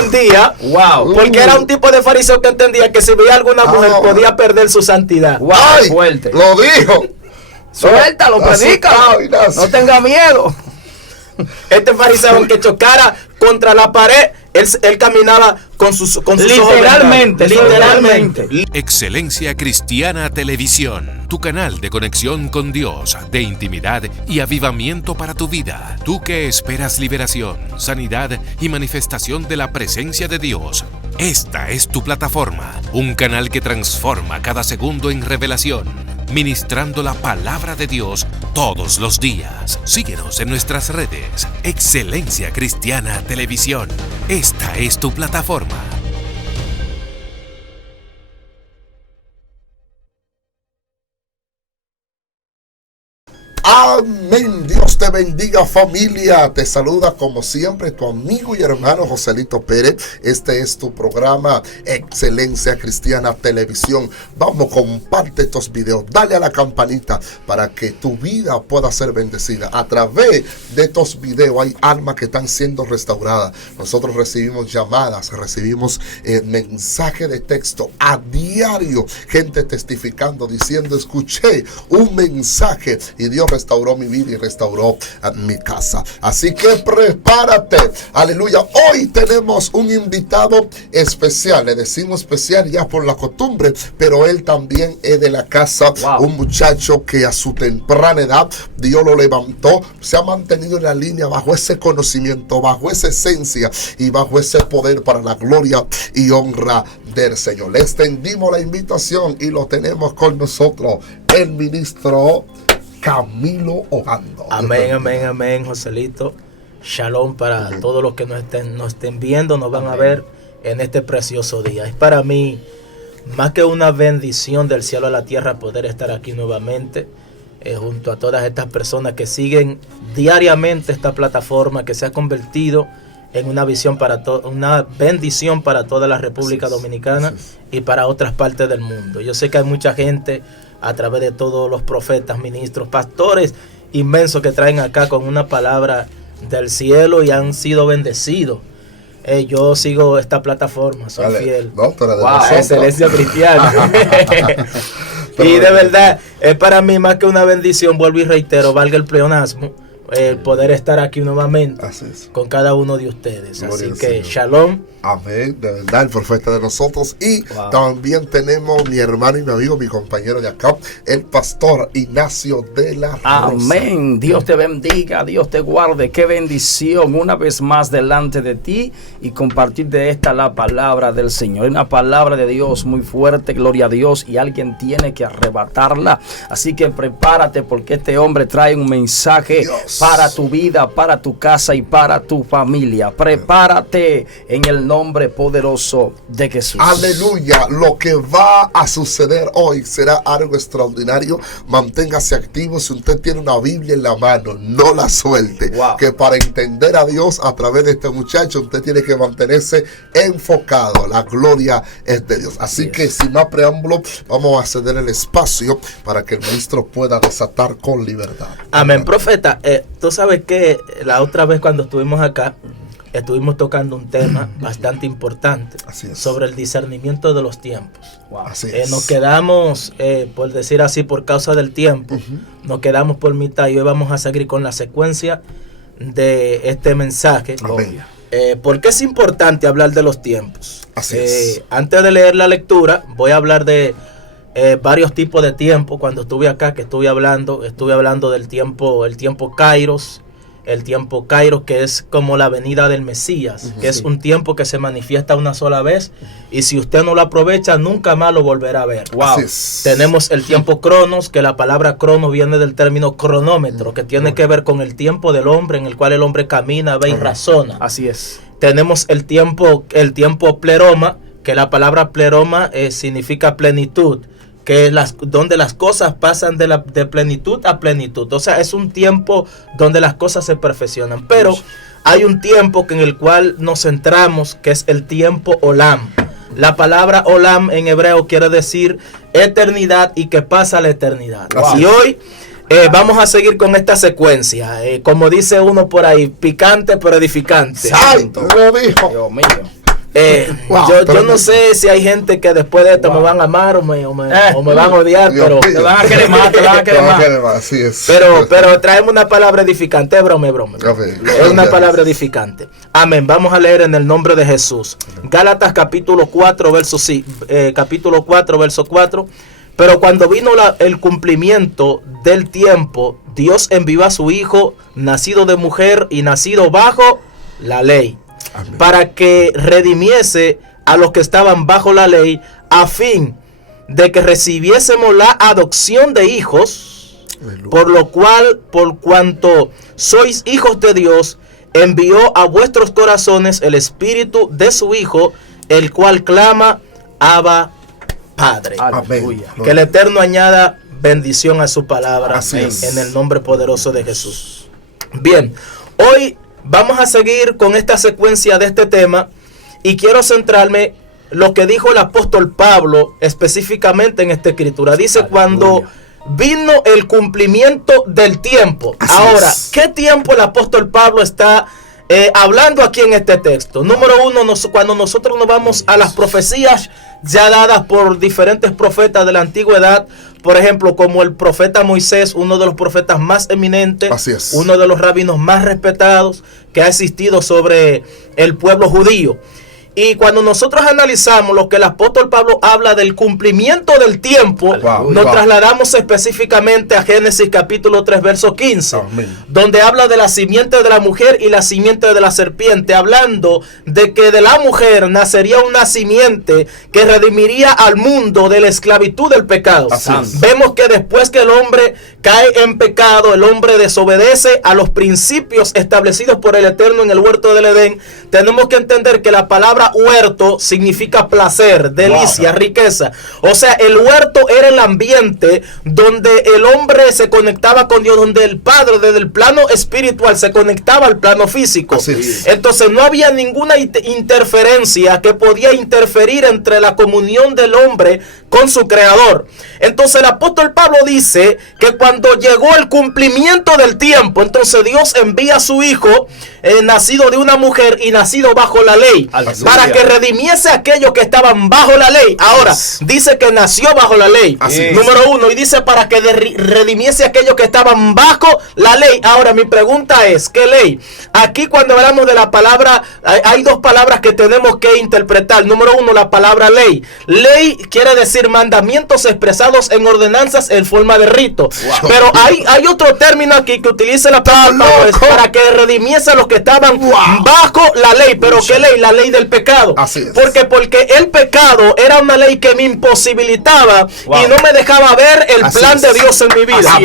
entendía. Wow. Porque era un tipo de fariseo que entendía que si veía alguna mujer podía perder su santidad. Wow, Ay, fuerte. lo dijo. Suéltalo, predica. No tenga miedo. Este fariseo que chocara contra la pared, él caminaba con sus Literalmente, ojos literalmente. Excelencia Cristiana Televisión, tu canal de conexión con Dios, de intimidad y avivamiento para tu vida. Tú que esperas liberación, sanidad y manifestación de la presencia de Dios. Esta es tu plataforma, un canal que transforma cada segundo en revelación, ministrando la palabra de Dios todos los días. Síguenos en nuestras redes. Excelencia Cristiana Televisión. Esta es tu plataforma. Amén. Dios te bendiga, familia. Te saluda como siempre tu amigo y hermano Joselito Pérez. Este es tu programa Excelencia Cristiana Televisión. Vamos, comparte estos videos, dale a la campanita para que tu vida pueda ser bendecida. A través de estos videos hay almas que están siendo restauradas. Nosotros recibimos llamadas, recibimos mensajes de texto a diario, gente testificando, diciendo: escuché un mensaje y Dios restauró mi vida y restauró mi casa. Así que prepárate, aleluya. Hoy tenemos un invitado especial. Le decimos especial ya por la costumbre, pero él también es de la casa. Wow. Un muchacho que a su temprana edad Dios lo levantó, se ha mantenido en la línea bajo ese conocimiento, bajo esa esencia y bajo ese poder para la gloria y honra del Señor. Le extendimos la invitación y lo tenemos con nosotros, el ministro Camilo Ogando. Amén, amén, amén, Joselito. Shalom para todos los que nos estén viendo, nos van a ver en este precioso día. Es para mí más que una bendición del cielo a la tierra poder estar aquí nuevamente junto a todas estas personas que siguen diariamente esta plataforma que se ha convertido en una visión una bendición para toda la República Dominicana y para otras partes del mundo. Yo sé que hay mucha gente a través de todos los profetas, ministros, pastores inmensos que traen acá con una palabra del cielo y han sido bendecidos. Yo sigo esta plataforma, soy fiel. No, pero de Excelencia Cristiana. Y de verdad, es para mí más que una bendición, vuelvo y reitero, valga el pleonasmo, poder estar aquí nuevamente con cada uno de ustedes. Gloria. Así que shalom. Amén, de verdad, el profeta de nosotros. Y también tenemos mi hermano y mi amigo, mi compañero de acá, el pastor Ignacio de la Rosa. Amén, Dios te bendiga, Dios te guarde. Qué bendición una vez más delante de ti y compartir de esta la palabra del Señor. Una palabra de Dios muy fuerte, gloria a Dios, y alguien tiene que arrebatarla. Así que prepárate porque este hombre trae un mensaje para tu vida, para tu casa y para tu familia. Prepárate en el nombre poderoso de Jesús. Aleluya. Lo que va a suceder hoy será algo extraordinario. Manténgase activo. Si usted tiene una Biblia en la mano, no la suelte. Que para entender a Dios a través de este muchacho, usted tiene que mantenerse enfocado. La gloria es de Dios. Así que sin más preámbulo, vamos a ceder el espacio para que el ministro pueda desatar con libertad. Amén. Profeta, tú sabes que la otra vez cuando estuvimos acá, estuvimos tocando un tema bastante importante sobre el discernimiento de los tiempos. Nos quedamos, por decir así, por causa del tiempo, nos quedamos por mitad y hoy vamos a seguir con la secuencia de este mensaje. ¿Por qué es importante hablar de los tiempos? Antes de leer la lectura, voy a hablar de varios tipos de tiempo. Cuando estuve acá, que estuve hablando del tiempo, el tiempo Kairos. El tiempo Kairos, que es como la venida del Mesías, que es un tiempo que se manifiesta una sola vez y si usted no lo aprovecha, nunca más lo volverá a ver. Tenemos el tiempo Cronos, que la palabra Cronos viene del término cronómetro, que tiene que ver con el tiempo del hombre, en el cual el hombre camina, ve y razona. Así es. Tenemos el tiempo Pleroma, que la palabra Pleroma significa plenitud, que es donde las cosas pasan de plenitud a plenitud. O sea, es un tiempo donde las cosas se perfeccionan. Pero hay un tiempo en el cual nos centramos, que es el tiempo Olam. La palabra Olam en hebreo quiere decir eternidad y que pasa la eternidad. Y hoy vamos a seguir con esta secuencia. Como dice uno por ahí, picante pero edificante. ¡Ay! Lo dijo. Dios mío. Yo no sé si hay gente que después de esto me van a amar o me van a odiar, pero te van a querer más, Así es. Pero traemos una palabra edificante, es broma. Es una palabra edificante. Amén. Vamos a leer en el nombre de Jesús. Gálatas capítulo 4, verso 4. Pero cuando vino el cumplimiento del tiempo, Dios envió a su Hijo, nacido de mujer y nacido bajo la ley. Amén. Para que redimiese a los que estaban bajo la ley, a fin de que recibiésemos la adopción de hijos. Aleluya. Por cuanto sois hijos de Dios, envió a vuestros corazones el espíritu de su Hijo, el cual clama, Abba, Padre. Amén. Que el Eterno añada bendición a su palabra en el nombre poderoso de Jesús. Bien, hoy vamos a seguir con esta secuencia de este tema y quiero centrarme en lo que dijo el apóstol Pablo específicamente en esta escritura. Dice, aleluya, cuando vino el cumplimiento del tiempo. Así ahora, es. ¿Qué tiempo el apóstol Pablo está hablando aquí en este texto? Número uno, cuando nosotros nos vamos a las profecías ya dadas por diferentes profetas de la antigüedad, por ejemplo, como el profeta Moisés, uno de los profetas más eminentes, uno de los rabinos más respetados que ha existido sobre el pueblo judío. Y cuando nosotros analizamos lo que el apóstol Pablo habla del cumplimiento del tiempo, nos trasladamos específicamente a Génesis capítulo 3, verso 15, donde habla de la simiente de la mujer y la simiente de la serpiente, hablando de que de la mujer nacería una simiente que redimiría al mundo de la esclavitud del pecado. Vemos que después que el hombre cae en pecado, el hombre desobedece a los principios establecidos por el Eterno en el huerto del Edén. Tenemos que entender que la palabra huerto significa placer, delicia, riqueza. O sea, el huerto era el ambiente donde el hombre se conectaba con Dios, donde el Padre desde el plano espiritual se conectaba al plano físico. Entonces no había ninguna interferencia que podía interferir entre la comunión del hombre con su creador. Entonces el apóstol Pablo dice que cuando llegó el cumplimiento del tiempo, entonces Dios envía a su Hijo, nacido de una mujer y nacido bajo la ley, para que redimiese a aquellos que estaban bajo la ley. Ahora, dice que nació bajo la ley, número uno, y dice para que redimiese a aquellos que estaban bajo la ley. Ahora, mi pregunta es, ¿qué ley? Aquí cuando hablamos de la palabra, hay dos palabras que tenemos que interpretar. Número uno, la palabra ley. Ley quiere decir mandamientos expresados en ordenanzas en forma de rito. Pero hay otro término aquí que utiliza la palabra para que redimiese a los que estaban bajo la ley. ¿Pero qué ley? La ley del pecado. Porque el pecado era una ley que me imposibilitaba y no me dejaba ver el plan de Dios en mi vida.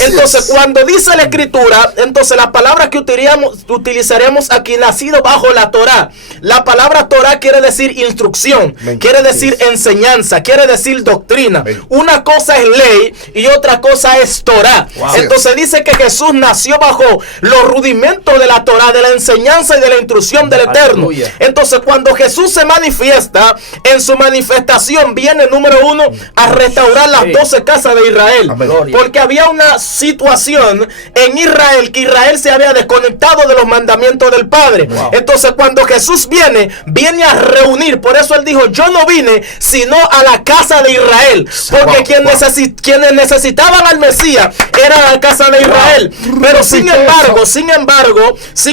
Entonces cuando dice la escritura, entonces la palabra que utilizaremos aquí, nacido bajo la Torah. La palabra Torah quiere decir instrucción, quiere decir enseñanza, quiere decir doctrina. Una cosa es ley y otra cosa es Torah. Entonces dice que Jesús nació bajo los rudimentos de la Torah, de la enseñanza y de la instrucción del Eterno. Entonces cuando Jesús se manifiesta, en su manifestación viene, número uno, a restaurar las 12 casas de Israel. Porque había una situación en Israel que Israel se había desconectado de los mandamientos del Padre. Entonces cuando Jesús viene a reunir. Por eso él dijo, yo no vine sino a la casa de Israel, porque quienes necesitaban al Mesías era la casa de Israel. Pero sin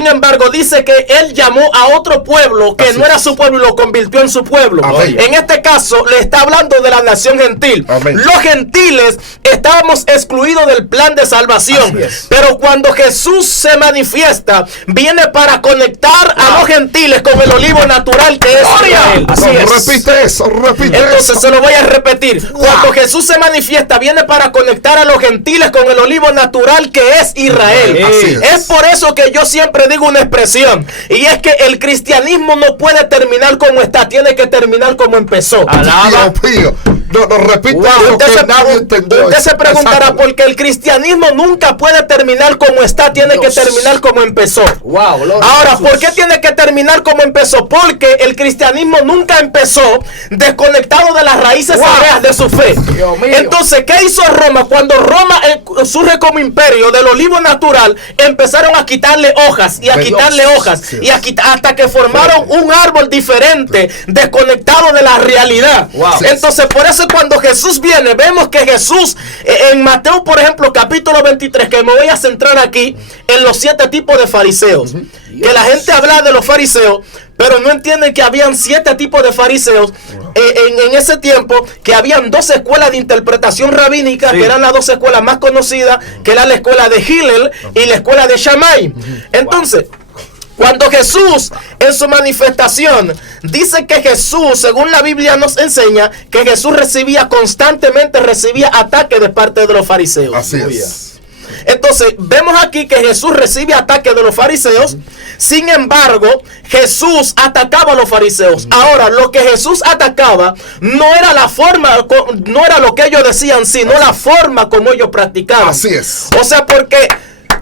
embargo dice que él llamó a otro pueblo que no era su pueblo y lo convirtió en su pueblo. En este caso le está hablando de la nación gentil. Los gentiles estábamos excluidos del plan de salvación, pero cuando Jesús se manifiesta, viene para conectar a los gentiles con el olivo natural que es Israel. Repite eso. Entonces se lo voy a repetir. Cuando Jesús se manifiesta, viene para conectar a los gentiles con el olivo natural que es Israel. Es por eso que yo siempre digo una expresión, y es que el cristianismo no puede terminar como está, tiene que terminar como empezó. No, repite lo que nadie entendió. Usted se preguntará por qué el cristianismo nunca puede terminar como está, tiene que terminar como empezó. Ahora, ¿por qué tiene que terminar como empezó? Porque el cristianismo nunca empezó desconectado de las raíces sagradas de su fe. Entonces, ¿qué hizo Roma? Cuando Roma surge como imperio del olivo natural, empezaron a quitarle hojas y a quitarle hojas y hasta que formaron un árbol diferente, desconectado de la realidad. Entonces, por eso cuando Jesús viene, vemos que Jesús en Mateo, por ejemplo, capítulo 23, que me voy a centrar aquí en los 7 tipos de fariseos, que la gente habla de los fariseos, pero no entienden que habían 7 tipos de fariseos en ese tiempo, que habían 2 escuelas de interpretación rabínica, que eran las 2 escuelas más conocidas, que era la escuela de Hillel y la escuela de Shammai. Entonces, cuando Jesús en su manifestación dice que Jesús, según la Biblia nos enseña, que Jesús constantemente recibía ataques de parte de los fariseos. Así es. Entonces vemos aquí que Jesús recibe ataques de los fariseos. Sin embargo, Jesús atacaba a los fariseos. Ahora, lo que Jesús atacaba no era la forma, no era lo que ellos decían, sino la forma como ellos practicaban. Así es. O sea, porque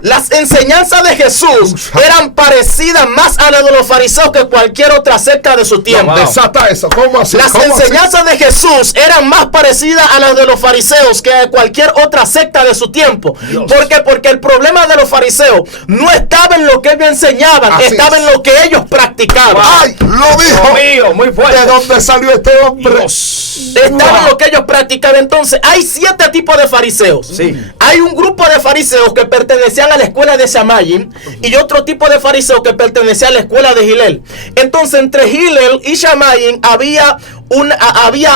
las enseñanzas de Jesús eran parecidas más a las de los fariseos que cualquier otra secta de su tiempo. Desata eso. ¿Cómo así? Las enseñanzas de Jesús eran más parecidas a las de los fariseos que a cualquier otra secta de su tiempo. ¿Por qué? Porque el problema de los fariseos no estaba en lo que ellos enseñaban, estaba en lo que ellos practicaban. ¡Ay! Lo dijo. Muy fuerte. ¿De dónde salió este hombre? Estaba en lo que ellos practicaban. Entonces, hay 7 tipos de fariseos. Hay un grupo de fariseos que pertenecían a la escuela de Shammai y otro tipo de fariseos que pertenecía a la escuela de Hillel. Entonces, entre Hillel y Shammai había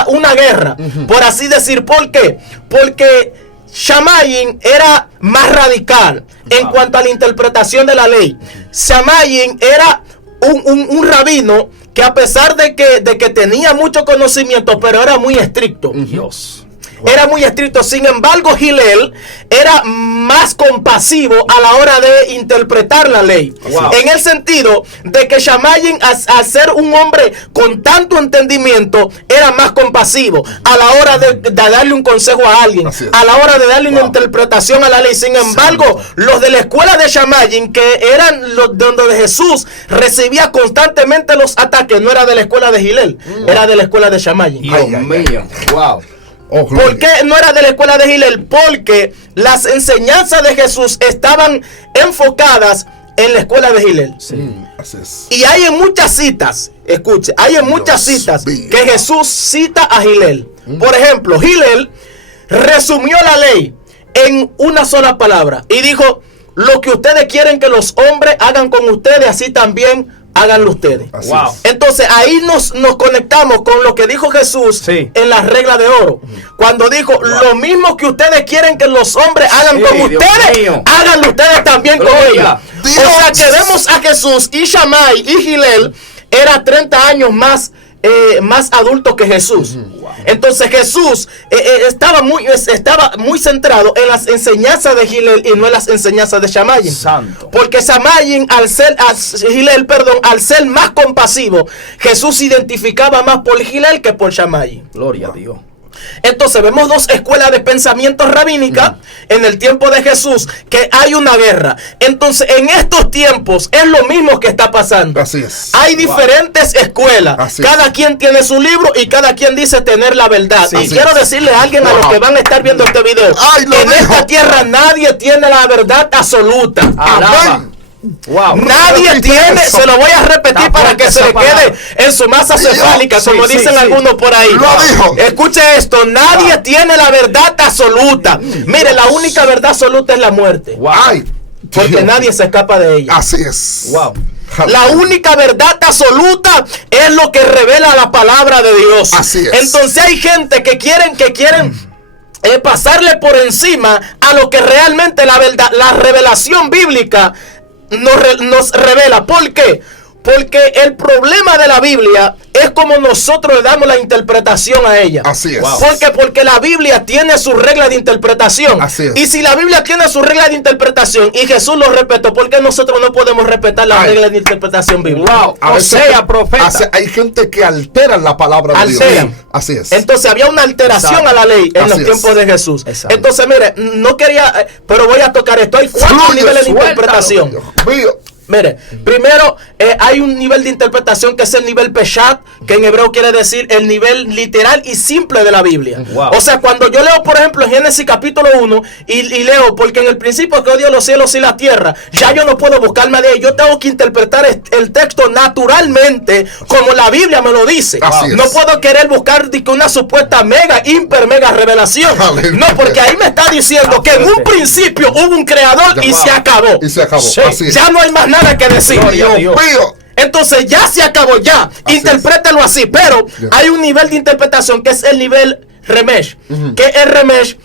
una guerra, por así decir. ¿Por qué? Porque Shammai era más radical en cuanto a la interpretación de la ley. Shammai era un rabino que, a pesar de que tenía mucho conocimiento, pero era muy estricto. Era muy estricto. Sin embargo, Hillel era más compasivo a la hora de interpretar la ley. En el sentido de que Shammai, al ser un hombre con tanto entendimiento, era más compasivo a la hora de darle un consejo a alguien, a la hora de darle una interpretación a la ley. Sin embargo, los de la escuela de Shammai, que eran los donde Jesús recibía constantemente los ataques, no era de la escuela de Hillel, era de la escuela de Shammai. Dios mío. Wow. ¿Por qué no era de la escuela de Hillel? Porque las enseñanzas de Jesús estaban enfocadas en la escuela de Hillel. Así es. Y hay en muchas citas, escuche, hay en muchas citas que Jesús cita a Hillel. Por ejemplo, Hillel resumió la ley en una sola palabra y dijo: lo que ustedes quieren que los hombres hagan con ustedes, así también háganlo ustedes. Entonces ahí nos conectamos con lo que dijo Jesús en la regla de oro, cuando dijo: lo mismo que ustedes quieren que los hombres hagan con ustedes, háganlo ustedes también con ellos. O sea que vemos a Jesús, y Shammai y Hillel era 30 años más adulto que Jesús. Entonces Jesús estaba muy centrado en las enseñanzas de Hillel y no en las enseñanzas de Shammai. Porque Shammai, al ser más compasivo, Jesús se identificaba más por Hillel que por Shammai. Gloria a Dios. Entonces vemos 2 escuelas de pensamiento rabínica en el tiempo de Jesús, que hay una guerra. Entonces en estos tiempos es lo mismo que está pasando. Así es. Hay diferentes escuelas. Cada quien tiene su libro y cada quien dice tener la verdad. Y quiero decirle a alguien, a los que van a estar viendo este video, en esta tierra nadie tiene la verdad absoluta. Amén. Nadie tiene, se lo voy a repetir para que se le quede en su masa cefálica, como dicen algunos por ahí. Escuche esto: nadie tiene la verdad absoluta. Mire, la única verdad absoluta es la muerte. Porque nadie se escapa de ella. Así es. La única verdad absoluta es lo que revela la palabra de Dios. Así es. Entonces hay gente que quieren pasarle por encima a lo que realmente la verdad, la revelación bíblica nos revela. ¿Por qué? Porque el problema de la Biblia es como nosotros le damos la interpretación a ella. Así es. Porque la Biblia tiene su regla de interpretación. Así es. Y si la Biblia tiene su regla de interpretación y Jesús lo respetó, ¿por qué nosotros no podemos respetar la regla de interpretación bíblica? Wow. O sea, profeta. Hay gente que altera la palabra de Dios. Así es. Entonces había una alteración a la ley en los tiempos de Jesús. Exacto. Entonces, mire, no quería, pero voy a tocar esto. Hay 4 niveles de interpretación. Mire, primero hay un nivel de interpretación que es el nivel Peshat, que en hebreo quiere decir el nivel literal y simple de la Biblia. Wow. O sea, cuando yo leo, por ejemplo, en Génesis capítulo 1 y leo, porque en el principio creó Dios los cielos y la tierra, ya yo no puedo buscarme de ahí. Yo tengo que interpretar el texto naturalmente, como la Biblia me lo dice. No puedo querer buscar una supuesta hiper mega revelación. Aleluya. No, porque ahí me está diciendo que en un principio hubo un creador y se acabó. Y se acabó. Sí. Así es. Ya no hay más nada que decir. Dios mío. Entonces ya se acabó, ya. Interprételo así. Pero hay un nivel de interpretación que es el nivel Remesh. Que el Remesh,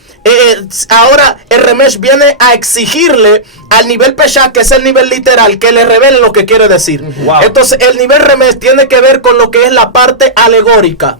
ahora el Remesh viene a exigirle al nivel Peshat, que es el nivel literal, que le revele lo que quiere decir. Wow. Entonces el nivel Remesh tiene que ver con lo que es la parte alegórica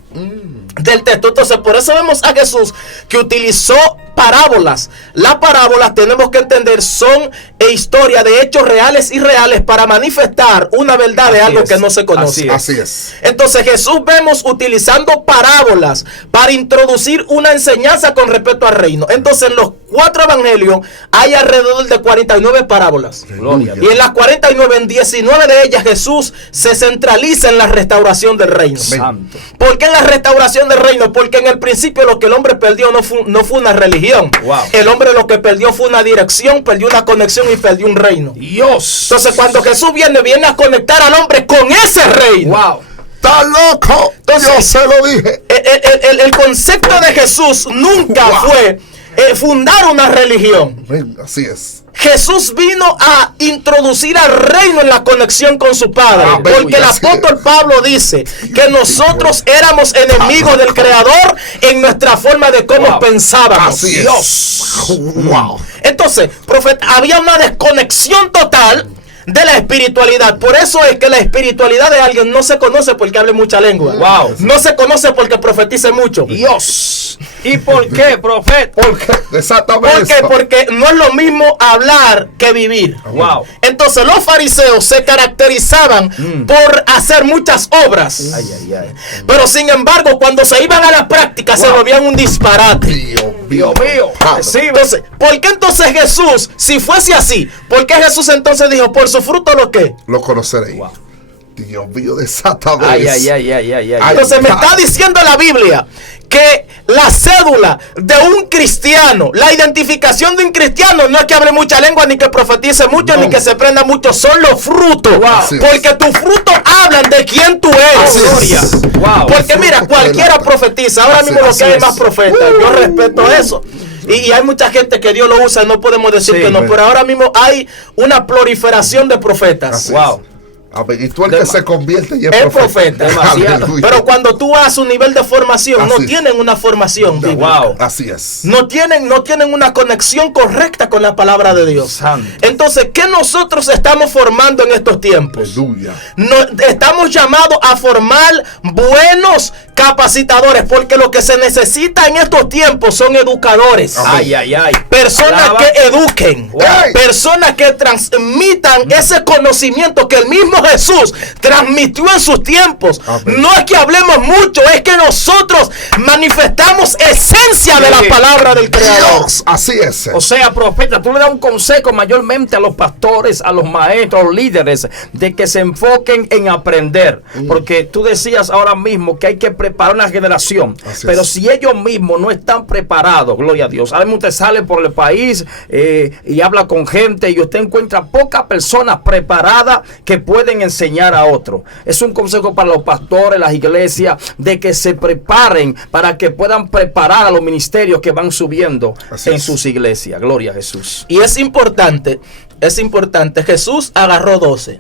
del texto. Entonces por eso vemos a Jesús que utilizó parábolas. Las parábolas, tenemos que entender, son historias de hechos reales y irreales para manifestar una verdad de algo que no se conoce. Así es. Entonces Jesús vemos utilizando parábolas para introducir una enseñanza con respecto al reino. Entonces en los 4 evangelios hay alrededor de 49 parábolas. Y en las 49, en 19 de ellas Jesús se centraliza en la restauración del reino. Santo. ¿Por qué en la restauración del reino? Porque en el principio lo que el hombre perdió no fue una religión. Wow. El hombre lo que perdió fue una dirección, perdió una conexión y perdió un reino. Dios. Entonces cuando Jesús viene a conectar al hombre con ese reino. Wow. ¡Está loco! Entonces, yo se lo dije. El concepto de Jesús nunca fue fundar una religión. Así es. Jesús vino a introducir al reino en la conexión con su Padre. Porque el apóstol Pablo dice que nosotros éramos enemigos del Creador en nuestra forma de cómo pensábamos. Así Dios. Wow. Entonces, profeta, había una desconexión total de la espiritualidad. Por eso es que la espiritualidad de alguien no se conoce porque hable mucha lengua. Wow. No se conoce porque profetice mucho. Dios. ¿Y por qué, profeta? ¿Por qué? Exactamente. ¿Por qué? Porque no es lo mismo hablar que vivir. Wow. Entonces los fariseos se caracterizaban por hacer muchas obras. Pero sin embargo, cuando se iban a la práctica se volvían un disparate. Dios mío. Sí, entonces, ¿por qué entonces Jesús, si fuese así, por qué Jesús entonces dijo, por su fruto lo que? Lo conoceréis. Wow. Dios mío, desatado. Entonces me está diciendo la Biblia que la cédula de un cristiano, la identificación de un cristiano, no es que hable mucha lengua, ni que profetice mucho, ni que se prenda mucho, son los frutos. Porque tus frutos hablan de quién tú eres. Porque mira, cualquiera profetiza. Ahora mismo lo que hay más profetas. Yo respeto eso. Y hay mucha gente que Dios lo usa, no podemos decir que no, pero ahora mismo hay una proliferación de profetas. Y tú el que se convierte y es profeta. Pero cuando tú vas a un nivel de formación, no tienen una formación bíblica. Así es. No tienen una conexión correcta con la palabra de Dios. Entonces, ¿qué nosotros estamos formando en estos tiempos? Estamos llamados a formar buenos capacitadores, porque lo que se necesita en estos tiempos son educadores. Personas que eduquen, personas que transmitan ese conocimiento que el mismo Jesús transmitió en sus tiempos. No es que hablemos mucho, es que nosotros manifestamos esencia de la palabra del Creador. Dios, así es. O sea, profeta, tú le das un consejo mayormente a los pastores, a los maestros, a los líderes, de que se enfoquen en aprender. Porque tú decías ahora mismo que hay que preparar una generación. Pero si ellos mismos no están preparados, gloria a Dios. Ahora mismo usted sale por el país y habla con gente y usted encuentra pocas personas preparadas que pueden enseñar a otros. Es un consejo para los pastores, las iglesias, de que se preparen para que puedan preparar a los ministerios que van subiendo en sus iglesias. Gloria a Jesús. Y es importante, Jesús agarró 12.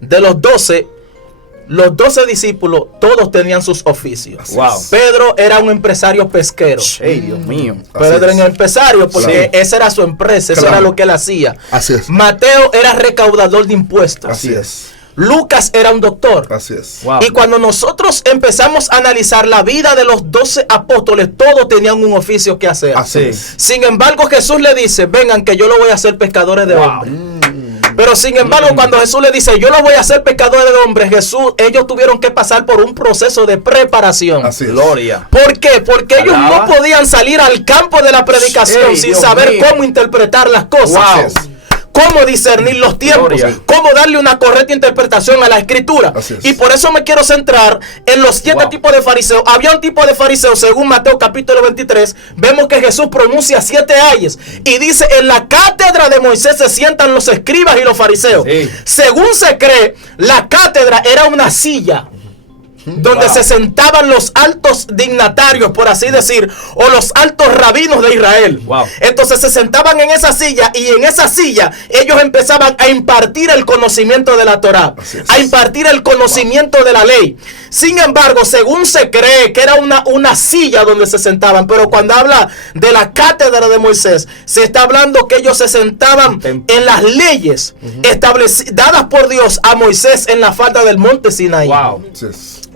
De los 12 discípulos, todos tenían sus oficios. Pedro era un empresario pesquero. Dios mío. Pedro era un empresario porque esa era su empresa, eso era lo que él hacía. Así es. Mateo era recaudador de impuestos. Así es. Lucas era un doctor. Así es. Wow. Y cuando nosotros empezamos a analizar la vida de los 12 apóstoles, todos tenían un oficio que hacer. Así es. Sin embargo, Jesús le dice, vengan que yo lo voy a hacer pescadores de hombres. Pero sin embargo, cuando Jesús le dice, yo lo voy a hacer pescadores de hombres, ellos tuvieron que pasar por un proceso de preparación. Así es. Gloria. ¿Por qué? Porque ellos no podían salir al campo de la predicación sin Dios saber mío. cómo interpretar las cosas. Wow. Cómo discernir los tiempos, Gloria. cómo darle una correcta interpretación a la escritura. Así es. Y por eso me quiero centrar en los 7 tipos de fariseos. Había un tipo de fariseo, según Mateo capítulo 23, vemos que Jesús pronuncia 7 ayes y dice, en la cátedra de Moisés se sientan los escribas y los fariseos. Sí. Según se cree, la cátedra era una silla donde se sentaban los altos dignatarios, por así decir, o los altos rabinos de Israel. Entonces se sentaban en esa silla y en esa silla ellos empezaban a impartir el conocimiento de la Torá, a impartir el conocimiento de la ley. Sin embargo, según se cree que era una silla donde se sentaban, pero cuando habla de la cátedra de Moisés, se está hablando que ellos se sentaban en las leyes dadas por Dios a Moisés en la falda del monte Sinaí.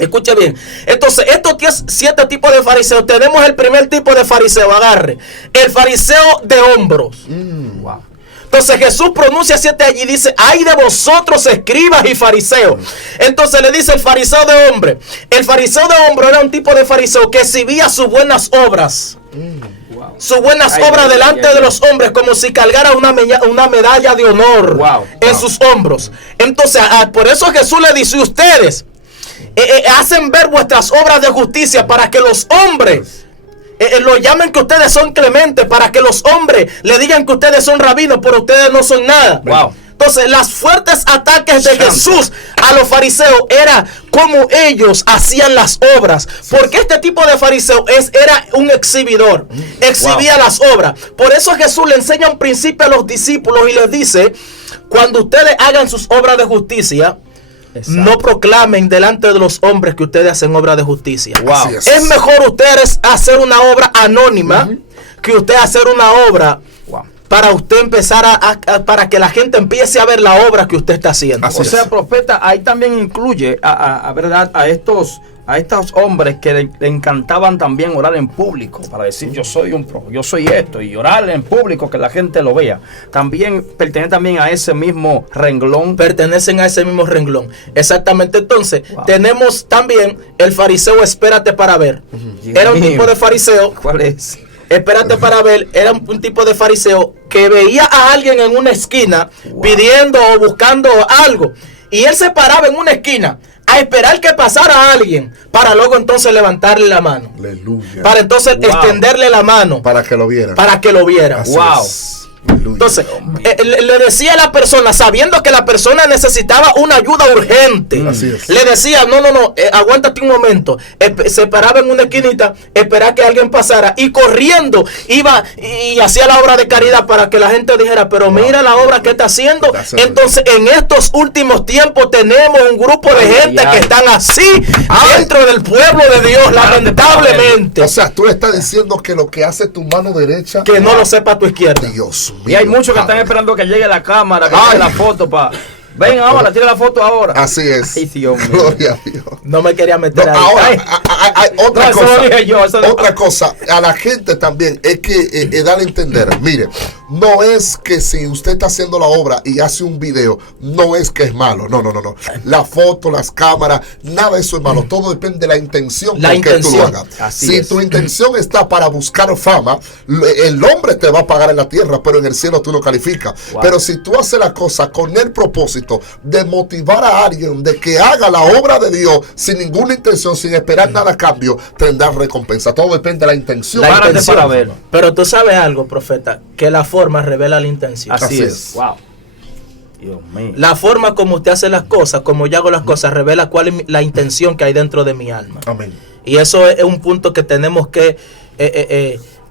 Escuche bien. Entonces, estos 7 tipos de fariseos. Tenemos el primer tipo de fariseo. Agarre. El fariseo de hombros. Entonces Jesús pronuncia 7 allí y dice, ay de vosotros escribas y fariseos. Entonces le dice el fariseo de hombre. El fariseo de hombre era un tipo de fariseo que exhibía sus buenas obras. Sus buenas obras delante de los hombres, como si cargara una medalla de honor en sus hombros. Entonces, por eso Jesús le dice, ustedes hacen ver vuestras obras de justicia para que los hombres lo llamen que ustedes son clementes, para que los hombres le digan que ustedes son rabinos, pero ustedes no son nada. Entonces, los fuertes ataques de Jesús a los fariseos era como ellos hacían las obras. Porque este tipo de fariseo era un exhibidor. Exhibía las obras. Por eso Jesús le enseña un principio a los discípulos y les dice, cuando ustedes hagan sus obras de justicia, no proclamen delante de los hombres que ustedes hacen obra de justicia. Es mejor ustedes hacer una obra anónima que usted hacer una obra para usted empezar para que la gente empiece a ver la obra que usted está haciendo. O sea, profeta, ahí también incluye ¿verdad? a estos hombres que le encantaban también orar en público, para decir yo soy esto, y orar en público que la gente lo vea. También pertenecen también a ese mismo renglón. Pertenecen a ese mismo renglón. Exactamente. Entonces, tenemos también el fariseo espérate para ver. Era un tipo de fariseo. ¿Cuál es? Espérate para ver, era un tipo de fariseo que veía a alguien en una esquina pidiendo o buscando algo. Y él se paraba en una esquina a esperar que pasara a alguien para luego entonces levantarle la mano. Aleluya. Para entonces extenderle la mano. Para que lo vieran. Para que lo vieran. Entonces, le decía a la persona, sabiendo que la persona necesitaba una ayuda urgente, le decía, no, aguántate un momento. Se paraba en una esquinita, esperaba que alguien pasara y corriendo iba y hacía la obra de caridad para que la gente dijera, pero mira la obra que está haciendo. Entonces, en estos últimos tiempos tenemos un grupo de gente que están así dentro del pueblo de Dios, lamentablemente. O sea, tú le estás diciendo que lo que hace tu mano derecha, que no lo sepa tu izquierda. Dios. Y hay muchos que están esperando que llegue la cámara, que llegue la foto para... Venga ahora, tira la foto ahora. Así es. Ay, Dios mío. Gloria a Dios. No me quería meter ahí. Ahora, hay otra cosa. Otra cosa, a la gente también es que darle a entender. Mire, no es que si usted está haciendo la obra y hace un video, no es que es malo. No. La foto, las cámaras, nada de eso es malo. Todo depende de la intención con que tú lo hagas. Si tu intención está para buscar fama, el hombre te va a pagar en la tierra, pero en el cielo tú no calificas. Pero si tú haces la cosa con el propósito de motivar a alguien de que haga la obra de Dios sin ninguna intención, sin esperar nada a cambio, tendrá recompensa. Todo depende de la intención. Para ver. Pero tú sabes algo, profeta, que la forma revela la intención. Así es. Dios mío. La forma como usted hace las cosas, como yo hago las cosas, revela cuál es la intención que hay dentro de mi alma. Amén. Y eso es un punto que tenemos que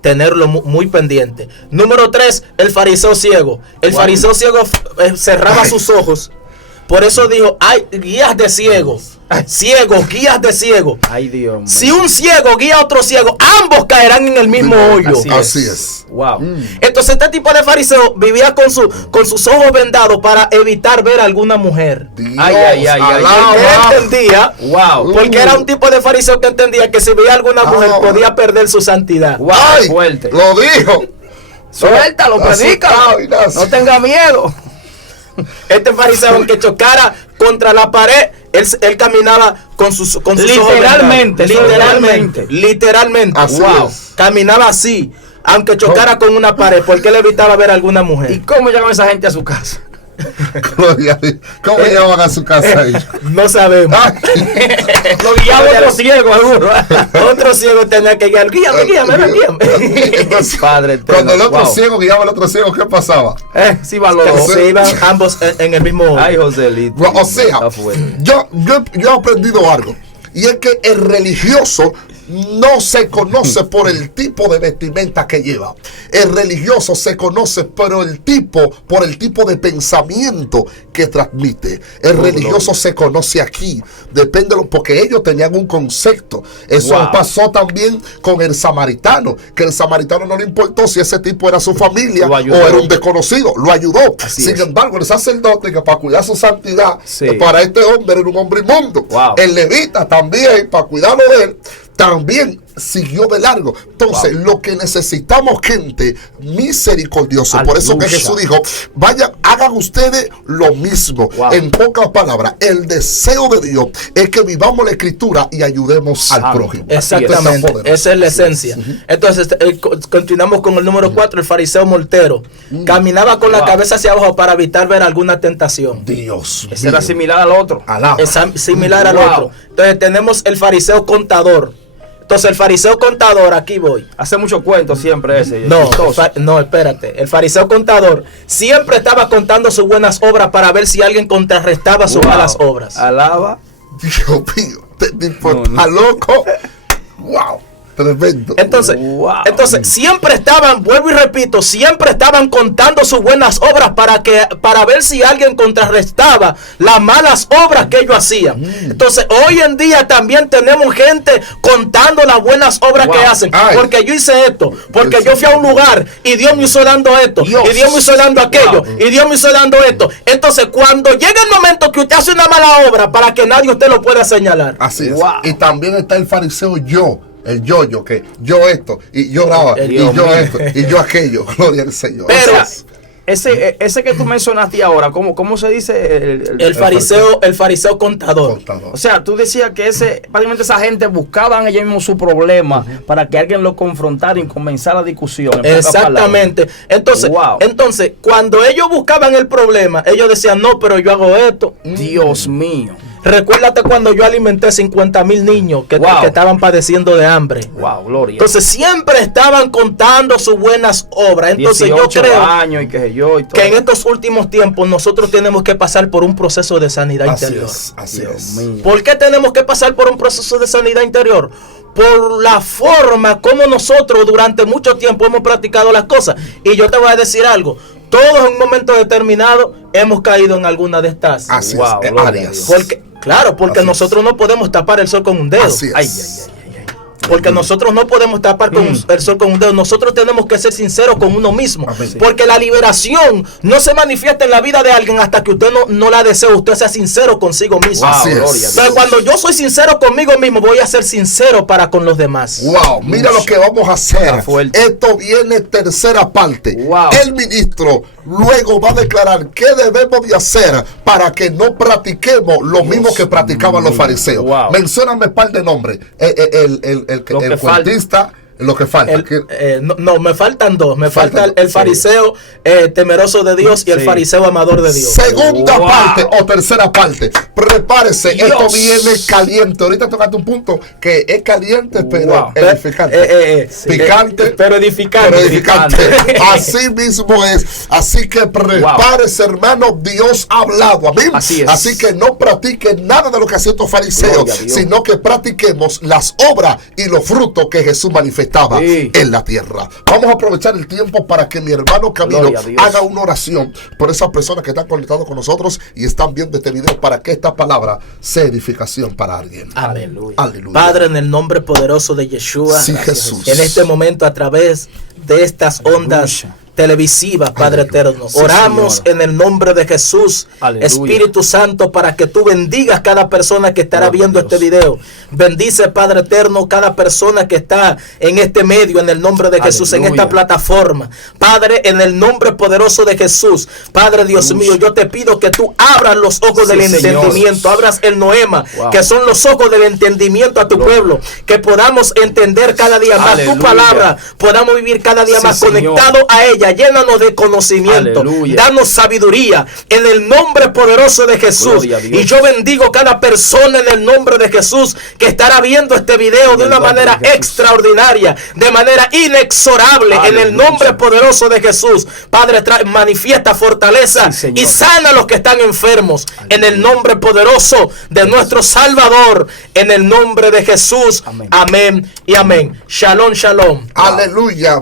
tenerlo muy pendiente. Número 3, el fariseo ciego. El fariseo ciego cerraba sus ojos Por eso dijo, hay guías de ciegos. Ciegos, guías de ciegos. Ay, Dios. Si un ciego guía a otro ciego, ambos caerán en el mismo hoyo. Así es. Wow. Entonces este tipo de fariseo vivía con sus ojos vendados para evitar ver a alguna mujer. Dios, Ay. Porque él entendía, Wow. porque era un tipo de fariseo que entendía que si veía a alguna mujer podía perder su santidad. Wow, Ay, fuerte. lo dijo. Suéltalo, predica. No tenga miedo. Este fariseo, aunque chocara contra la pared, él caminaba con sus ojos Literalmente. Así wow. es. Caminaba así, aunque chocara con una pared, porque él evitaba ver a alguna mujer. ¿Y cómo llaman esa gente a su casa? Gloria a Dios. ¿Cómo llevan a su casa ellos? No sabemos. Lo guiaba otro ciego, seguro. Otro ciego tenía que guiar. Guíame. Entonces, Padre eterno, cuando el otro wow. ciego guiaba al otro ciego, ¿qué pasaba? Sí, va los dos. Se iban ambos en el mismo. Ay, Joselito. O sea, yo he aprendido algo. Y es que el religioso no se conoce por el tipo de vestimenta que lleva. El religioso se conoce por el tipo de pensamiento que transmite. El religioso se conoce aquí. Depende porque ellos tenían un concepto. Eso pasó también con el samaritano, que el samaritano no le importó si ese tipo era su familia o era un desconocido. Lo ayudó. Sin embargo, el sacerdote, que para cuidar su santidad, para este hombre era un hombre inmundo. El levita también, para cuidarlo de él, también siguió de largo. Entonces, lo que necesitamos, gente misericordiosa. Por eso que Jesús dijo, vayan, hagan ustedes lo mismo. En pocas palabras, el deseo de Dios es que vivamos la escritura y ayudemos al prójimo. Exactamente, esa es la esencia. Entonces, continuamos con el número 4, el fariseo moltero. Caminaba con la cabeza hacia abajo para evitar ver alguna tentación. Dios. Ese era similar al otro. Es similar al otro. Entonces, tenemos el fariseo contador. Entonces el fariseo contador, aquí voy. Hace mucho cuento siempre ese. No, espérate. El fariseo contador siempre estaba contando sus buenas obras para ver si alguien contrarrestaba sus malas obras. Alaba. Dios mío, está loco. Wow. Tremendo. Entonces siempre estaban, vuelvo y repito, siempre estaban contando sus buenas obras para ver si alguien contrarrestaba las malas obras que ellos hacían. Entonces, hoy en día también tenemos gente contando las buenas obras que hacen. Porque yo hice esto, porque yo fui a un lugar y Dios me hizo dando esto, y Dios me hizo dando aquello, y Dios me hizo dando esto. Entonces, cuando llega el momento que usted hace una mala obra, para que nadie usted lo pueda señalar. Así es. Y también está el fariseo el yo, que yo esto, y yo graba, y yo esto, y yo aquello. Gloria al Señor. Pero ese que tú mencionaste ahora, ¿cómo se dice? El fariseo contador. O sea, tú decías que prácticamente esa gente buscaban ellos mismos su problema para que alguien lo confrontara y comenzara la discusión. Exactamente. Entonces, cuando ellos buscaban el problema, ellos decían, no, pero yo hago esto. Dios mío. Recuérdate cuando yo alimenté 50,000 niños que estaban padeciendo de hambre. Gloria. Entonces siempre estaban contando sus buenas obras. Entonces yo creo años y que en estos últimos tiempos nosotros tenemos que pasar por un proceso de sanidad interior. Así es. ¿Por qué tenemos que pasar por un proceso de sanidad interior? Por la forma como nosotros durante mucho tiempo hemos practicado las cosas. Y yo te voy a decir algo. Todos en un momento determinado hemos caído en alguna de estas áreas. Porque nosotros no podemos tapar el sol con un dedo. Así es. Porque nosotros no podemos tapar el sol con un dedo. Nosotros tenemos que ser sinceros con uno mismo. Porque la liberación no se manifiesta en la vida de alguien hasta que usted no la desee. Usted sea sincero consigo mismo. Entonces, cuando yo soy sincero conmigo mismo, voy a ser sincero para con los demás. Mira lo que vamos a hacer. Esto viene tercera parte. El ministro luego va a declarar qué debemos de hacer para que no pratiquemos lo mismo que practicaban los fariseos. Mencióname un par de nombres. El cuentista, lo que falta. Me faltan dos. Me falta el fariseo temeroso de Dios y el fariseo amador de Dios. Segunda parte o tercera parte. Prepárese. Esto viene caliente. Ahorita tocaste un punto que es caliente, pero edificante. Picante, pero edificante. Así mismo es. Así que prepárese, hermano. Dios ha hablado. Amén. Así que no practiquen nada de lo que hacían estos fariseos, sino que practiquemos las obras y los frutos que Jesús manifestó. estaba en la tierra. Vamos a aprovechar el tiempo para que mi hermano Camilo haga una oración por esas personas que están conectados con nosotros y están viendo este video, para que esta palabra sea edificación para alguien. Aleluya. Padre, en el nombre poderoso de Yeshua, Jesús, en este momento, a través de estas ondas televisivas, Padre eterno, oramos en el nombre de Jesús. Espíritu Santo, para que tú bendigas cada persona que estará viendo este video. Bendice, Padre eterno, cada persona que está en este medio, en el nombre de Jesús, en esta plataforma. Padre, en el nombre poderoso de Jesús, Padre Dios mío, yo te pido que tú abras los ojos del entendimiento, abras el noema, que son los ojos del entendimiento a tu pueblo, que podamos entender cada día más tu palabra, podamos vivir cada día más conectado a ella. Llénanos de conocimiento, danos sabiduría en el nombre poderoso de Jesús. Y yo bendigo cada persona en el nombre de Jesús que estará viendo este video de una manera extraordinaria, de manera inexorable, en el nombre poderoso de Jesús. Padre, manifiesta fortaleza y sana a los que están enfermos en el nombre poderoso de nuestro Salvador, en el nombre de Jesús. Amén y amén. Shalom, shalom. Aleluya.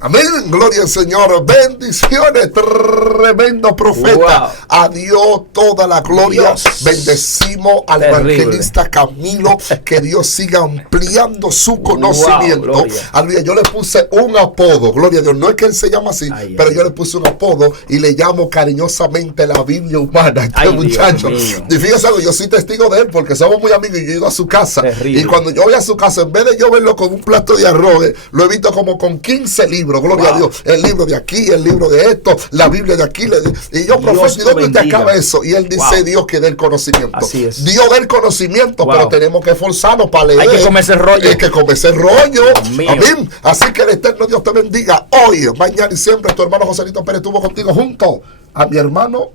Amén. Gloria al Señor. Bendiciones. Tremendo profeta. A Dios toda la gloria. Bendecimos al evangelista Camilo. Que Dios siga ampliando su conocimiento. Aleluya. Yo le puse un apodo. Gloria a Dios. No es que él se llama así, pero yo le puse un apodo y le llamo cariñosamente la Biblia humana. Este muchacho. Y fíjese algo, yo soy testigo de él porque somos muy amigos y yo he ido a su casa. Y cuando yo voy a su casa, en vez de yo verlo con un plato de arroz, lo he visto como con 15 libros. Gloria a Dios. El libro de aquí, el libro de esto, la Biblia de aquí. Y yo, profesor, ¿y dónde te acaba eso? Y él dice, Dios que dé el conocimiento. Así es. Dios da el conocimiento, pero tenemos que esforzarnos para leer. Hay que comerse el rollo. Hay que comerse el rollo. Amén. Así que el eterno Dios te bendiga hoy, mañana y siempre. Tu hermano Joselito Pérez estuvo contigo junto a mi hermano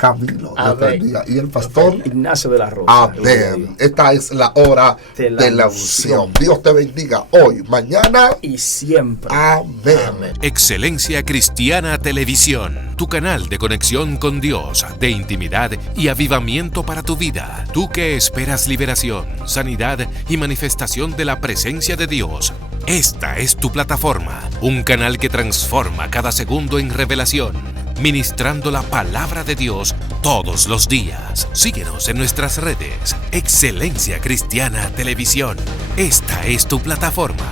Camilo, y el pastor Ignacio de la Rosa. Amén. Esta es la hora de la unción. Dios te bendiga hoy, mañana y siempre. Amén. Excelencia Cristiana Televisión, tu canal de conexión con Dios, de intimidad y avivamiento para tu vida. Tú que esperas liberación, sanidad y manifestación de la presencia de Dios. Esta es tu plataforma, un canal que transforma cada segundo en revelación, ministrando la palabra de Dios todos los días. Síguenos en nuestras redes. Excelencia Cristiana Televisión. Esta es tu plataforma.